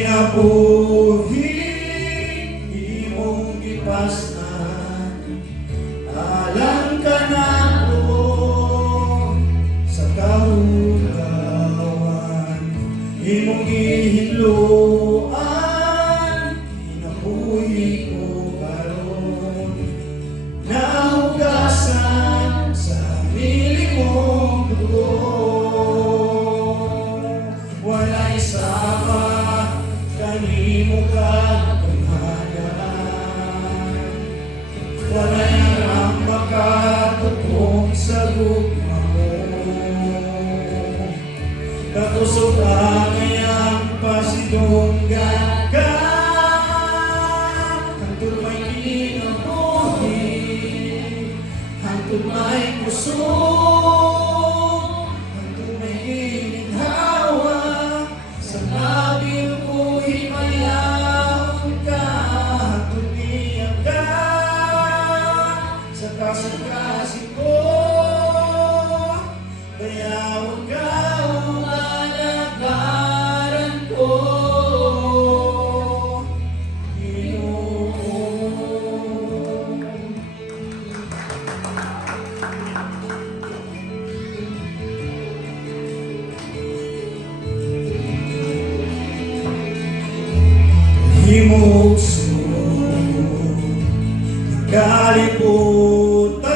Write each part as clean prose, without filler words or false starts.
Kinabuhi imong gipasnan, alam ka na ko sa kahugawan. Imong gihinluan, kinabuhi ko karon. Nahugasan sa miling mong dugo, wala'y sama kanimo kagamanan. Wala'y ang makatutong sa gugma mo. Katusok ang ayang pasidunggan ka, hantod may kinabuhi, hantod may kusog, hantod may ginhawa. Sa labi ko himayaon ka, hantod niya ka sa kasing-kasing ko. Bayawan ka ang alagaran ko, Ginoo. Himugso kalibutan,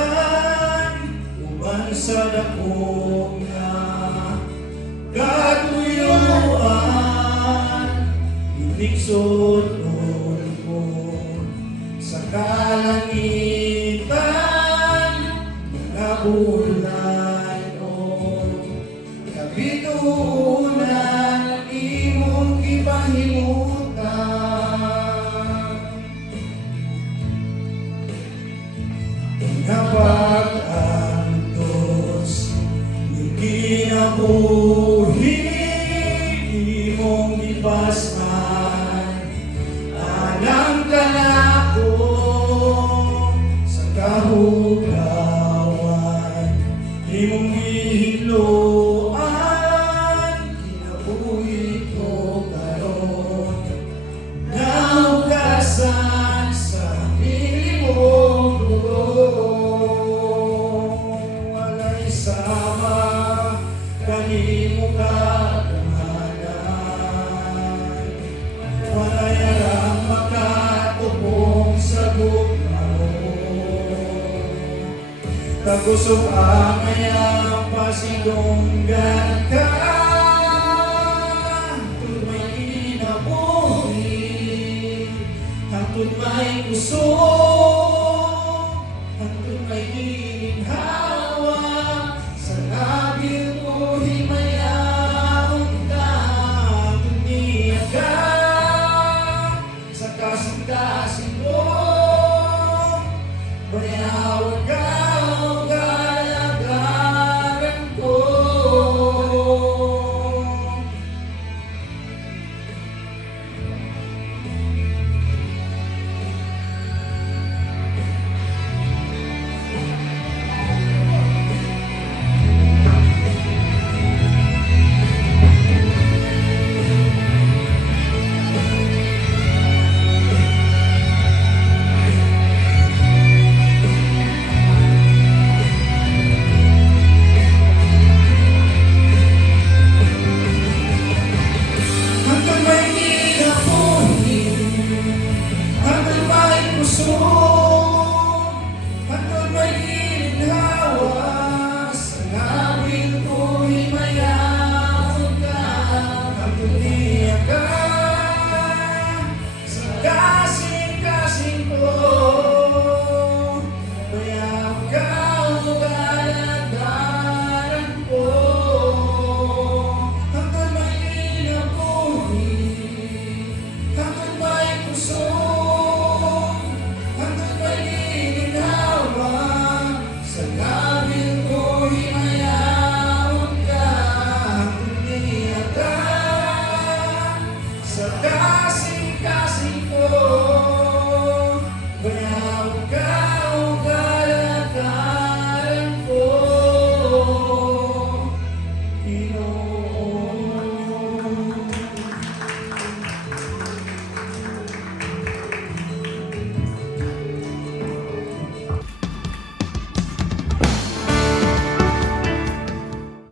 uban sa dako nga katuyuan. Itiksod ko sa kalangitan, mga bulan o kabitunan imong gipahimutan. Kapag ang Diyos ni kinabuhi imong ipasman, alam ka na ko sa kahugawan. Imong gihinluan, kinabuhi ko karon. Nahugasan sa mong dugo, wala'y sama kanimo kagamanan. Wala'y arang makatupong sa gugma mo. Tagusok ang ayang pasidunggan ka, hantod may kinabuhi, hantod may kusog,